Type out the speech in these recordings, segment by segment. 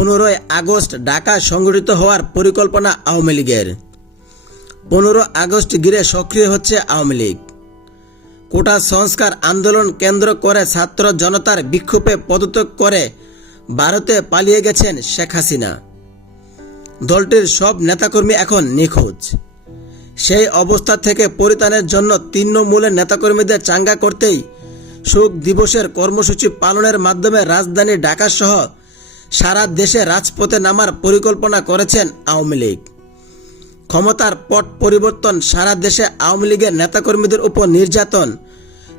পনেরোই আগস্ট ঢাকা সংগঠিত হওয়ার পরিকল্পনা আওয়ামী লীগের। পনেরো আগস্ট ঘিরে সক্রিয় হচ্ছে আওয়ামী লীগ। কোটা সংস্কার আন্দোলন কেন্দ্র করে ছাত্র জনতার বিক্ষোভে পদত্যাগ করে ভারতে পালিয়ে গেছেন শেখ হাসিনা। দলটির সব নেতাকর্মী এখন নিখোঁজ। সেই অবস্থা থেকে পরিত্রাণের জন্য তৃণমূলের নেতাকর্মীদের চাঙ্গা করতেই শোক দিবসের কর্মসূচি পালনের মাধ্যমে রাজধানী ঢাকা সহ সারা দেশে রাজপথে নামার পরিকল্পনা করেছেন আওয়ামী লীগ। ক্ষমতার পট পরিবর্তন সারা দেশে আওয়ামী লীগের নেতাকর্মীদের উপর নির্যাতন,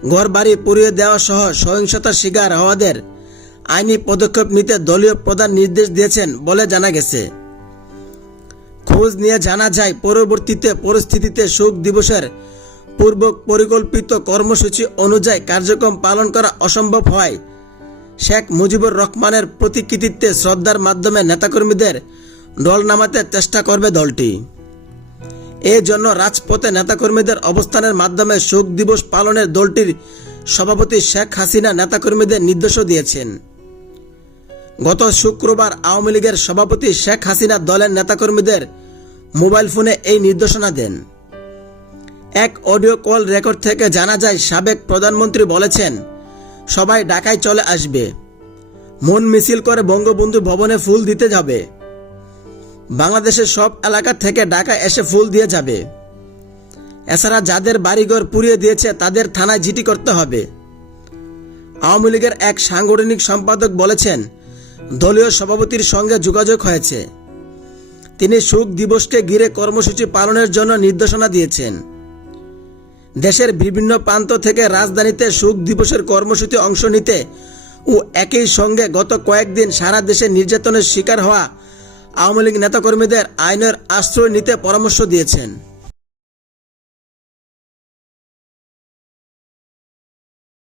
ঘরবাড়ি পুড়িয়ে দেওয়া সহ সহিংসতার শিকার হওয়াদের আইনি পদক্ষেপ নিতে দলীয় প্রধান নির্দেশ দিয়েছেন বলে জানা গেছে। খোঁজ নিয়ে জানা যায়, পরবর্তীতে পরিস্থিতিতে শোক দিবসের পূর্ব পরিকল্পিত কর্মসূচি অনুযায়ী কার্যক্রম পালন করা অসম্ভব হয়। শেখ মুজিবুর রহমানের প্রতিকৃতিত্বে শ্রদ্ধার মাধ্যমে নেতাকর্মীদের দল নামাতে চেষ্টা করবে দলটি। এ জন্য রাজপথে নেতাকর্মীদের অবস্থানের মাধ্যমে শোক দিবস পালনের দলটির সভাপতি শেখ হাসিনা নেতাকর্মীদের নির্দেশও দিয়েছেন। গত শুক্রবার আওয়ামী লীগের সভাপতি শেখ হাসিনা দলের নেতাকর্মীদের মোবাইল ফোনে এই নির্দেশনা দেন। এক অডিও কল রেকর্ড থেকে জানা যায়, সাবেক প্রধানমন্ত্রী বলেছেন সবাই ঢাকায় চলে আসবে। মন মিছিল করে বঙ্গবন্ধু ভবনে ফুল দিতে যাবে। বাংলাদেশের সব এলাকা থেকে ঢাকা এসে ফুল দিয়ে যাবে। এছাড়া যাদের বাড়িঘর পুড়িয়ে দিয়েছে, তাদের থানায় জিটি করতে হবে। আওয়ামী লীগের এক সাংগঠনিক সম্পাদক বলেছেন, দলীয় সভাপতির সঙ্গে যোগাযোগ হয়েছে। তিনি শোক দিবসকে ঘিরে কর্মসূচি পালনের জন্য নির্দেশনা দিয়েছেন। দেশের বিভিন্ন প্রান্ত থেকে রাজধানীতে শোক দিবসের কর্মসূচি অংশ নিতে ও একই সঙ্গে গত কয়েকদিন সারা দেশে নির্যাতনের শিকার হওয়া আওয়ামী লীগ নেতাকর্মীদের আইনের আশ্রয় নিতে পরামর্শ দিয়েছেন।